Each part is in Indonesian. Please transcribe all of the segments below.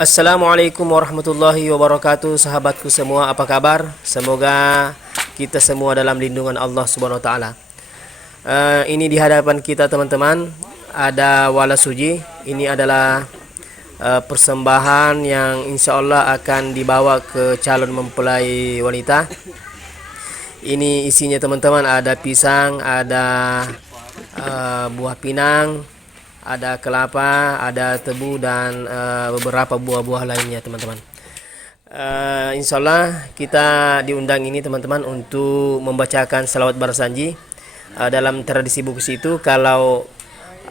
Assalamualaikum warahmatullahi wabarakatuh, sahabatku semua, apa kabar? Semoga kita semua dalam lindungan Allah Subhanahu wa taala. Ini di hadapan kita teman-teman ada wala suji. Ini adalah persembahan yang insya Allah akan dibawa ke calon mempelai wanita. Ini isinya teman-teman, ada pisang, ada buah pinang, ada kelapa, ada tebu, dan beberapa buah-buah lainnya teman-teman. Insya Allah kita diundang ini teman-teman untuk membacakan salawat barasanji. Dalam tradisi Bugis itu, kalau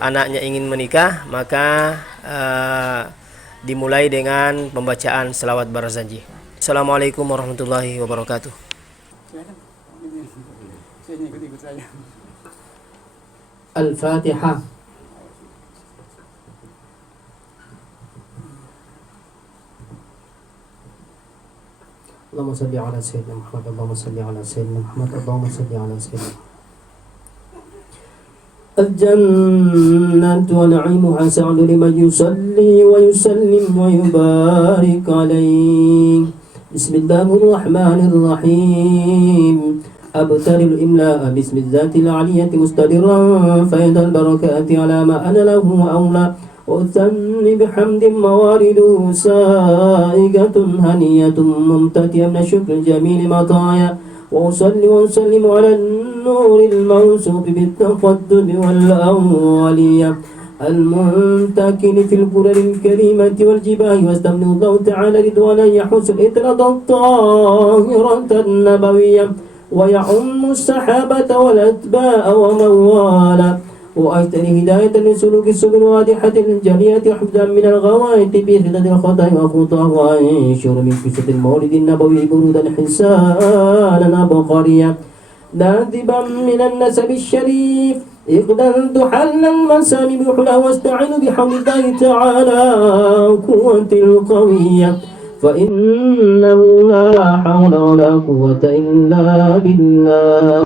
anaknya ingin menikah maka dimulai dengan pembacaan salawat barasanji. Assalamualaikum warahmatullahi wabarakatuh. Al-Fatihah. Allahumma salli ala sayyidina Muhammad. Allahumma salli ala sayyidina Muhammad. Allahumma salli ala sayyidina الجنة ونعيمها سعد لمن يصلي ويسلم ويبارك عليه. بسم الله الرحمن الرحيم. أبتل الإملاء باسم الذات العلية مستدرا فيد البركات على ما أنا له أولى. وأثني بحمد موارده سائقة هنية ممتدية من الشكر الجميل مطايا. وأصلي وأسلم على النور الموصوف بالتقدم والأولية المنتكن في القرى الكريمة والجباه. واستمن الله تعالى رضوانا يحوس الإطراد الطاهرة النبوية ويعم السحابة والأتباع ومن والاه. وأجتني هداية لسلوك السبل واضحة الجلية حفظا من الغواية بخدة الخطأ وخطأ. وأنشر من قصة المولد النبوي برودا حسانا بقرية ناذبا من النسب الشريف إقدا تحل المسام بحلا. واستعين بحول الله تعالى قوة القوية فإنه لا حول ولا قوة إلا بالله.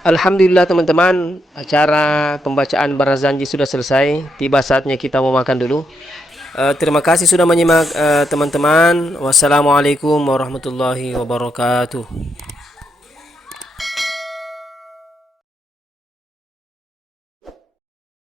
Alhamdulillah teman-teman, acara pembacaan barazanji sudah selesai. Tiba saatnya kita mau makan dulu. Terima kasih sudah menyimak teman-teman. Wassalamualaikum warahmatullahi wabarakatuh.